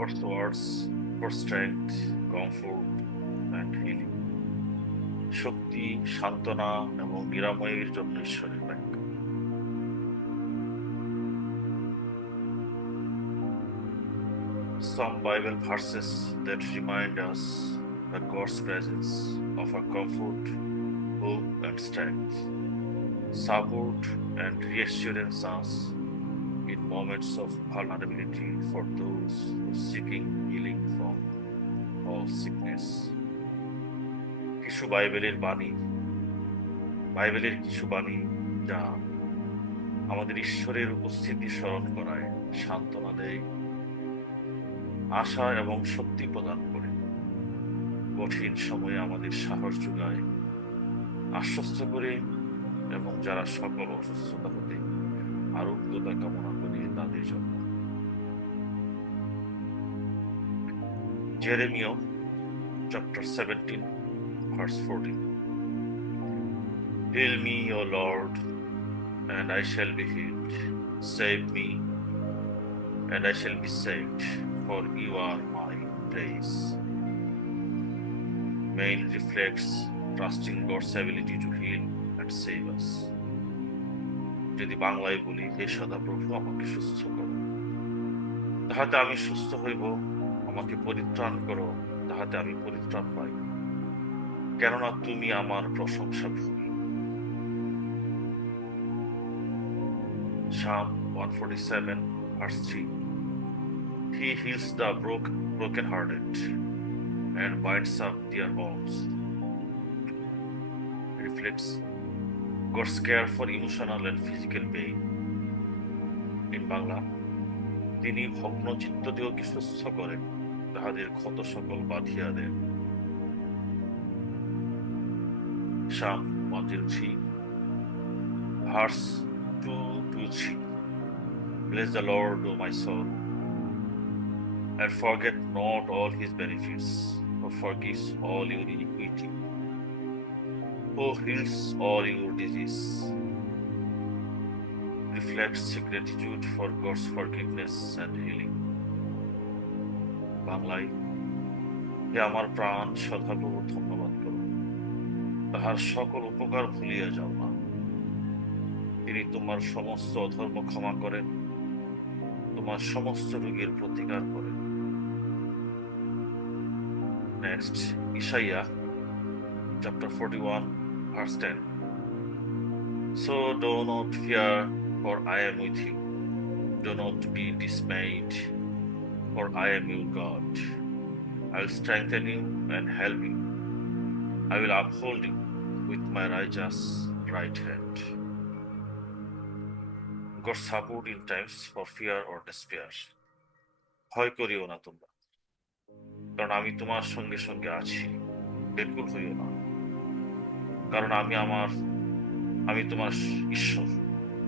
God's words for strength, comfort, and healing. শক্তি সান্ত্বনা এবং নিরাময়ের জন্য ঈশ্বরের বাক্য Some Bible verses that remind us that God's presence offer comfort, hope, and strength, support, and reassurance us moments of vulnerability for those seeking healing from all sickness. কিছু বাইবেলের বাণী, বাইবেলের কিছু বাণী যা আমাদের ঈশ্বরের উপস্থিতি স্মরণ করায়, সান্ত্বনা দেয়, আশা এবং শক্তি প্রদান করে কঠিন সময়ে আমাদের সাহস যোগায়, আশ্বস্ত করে এবং যারা সকল অসুস্থতা হতে আরোগ্যতা কামনা করে তাদের জন্য জেরেমিয় chapter 17 verse 14 Heal me, O Lord, and I shall be healed. Save me, and I shall be saved, for you are my praise. Main reflects trusting God's ability to heal and save us. যদি বাংলায় বলি হে সদাপ্রভু আমাকে সুস্থ করো তাহাতে আমি সুস্থ হইব আমাকে পরিত্রাণ করো তাহাতে আমি পরিত্রাণ পাই কেননা তুমি আমার প্রশংসা ভূমি Psalm 147, verse 3. He heals the broke, brokenhearted and binds up their wounds. Reflects God's care for emotional and physical pain. In Bangla, তিনি ভগ্ন চিত্তদেহকে সুস্থ করেন তাহাদের ক্ষত সকল বাঁধিয়া দেন Psalm 103, verse 2 to 3. Bless the Lord, O my soul, and forget not all his benefits, who forgives all your iniquity, who heals all your disease. Reflects gratitude for God's forgiveness and healing. বাংলায় হে আমার প্রাণ সদাপ্রভু ধন্যবাদ করো তাহার সকল উপকার ভুলিয়া যাও না তিনি তোমার সমস্ত অধর্ম ক্ষমা করেন, তোমার সমস্ত রোগের প্রতিকার করেন next Isaiah chapter forty one verse ten so do not fear for I am with you do not be dismayed for I am your God I will strengthen you and help you I will uphold you with my righteous right hand. God's support in times for fear or despair. ভয় করিও না তোমরা, কারণ আমি তোমার সঙ্গে সঙ্গে আছি। বেকুল হইও না। কারণ আমি আমার, আমি তোমার ঈশ্বর।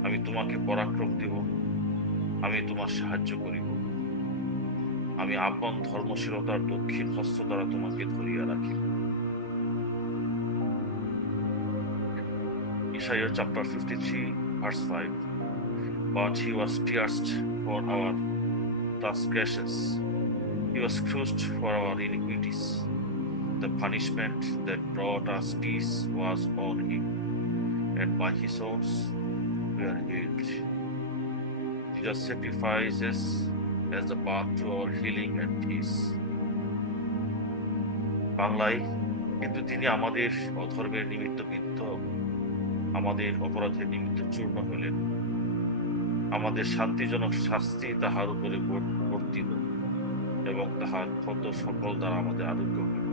আমি তোমাকে পরাক্রম দেব। আমি তোমার সাহায্য করিব। আমি আপন ধর্মশীলতার দক্ষিণ হস্ত দ্বারা তোমাকে ধরিয়া রাখি Isaiah chapter fifty three verse five but he was for our Das gases he was for our iniquities The punishment that brought us peace was on him, and by his wounds we are healed. Jesus sacrifices as the path to our healing and peace. বাংলায় কিন্তু তিনি আমাদের অধর্মের নিমিত্ত বিদ্ধ আমাদের অপরাধের নিমিত্ত চূর্ণ হলেন আমাদের শান্তিজনক শাস্তি তাহার উপরে বর্তিত এবং তাহার ক্ষত সকল দ্বারা আমাদের আরোগ্য হইল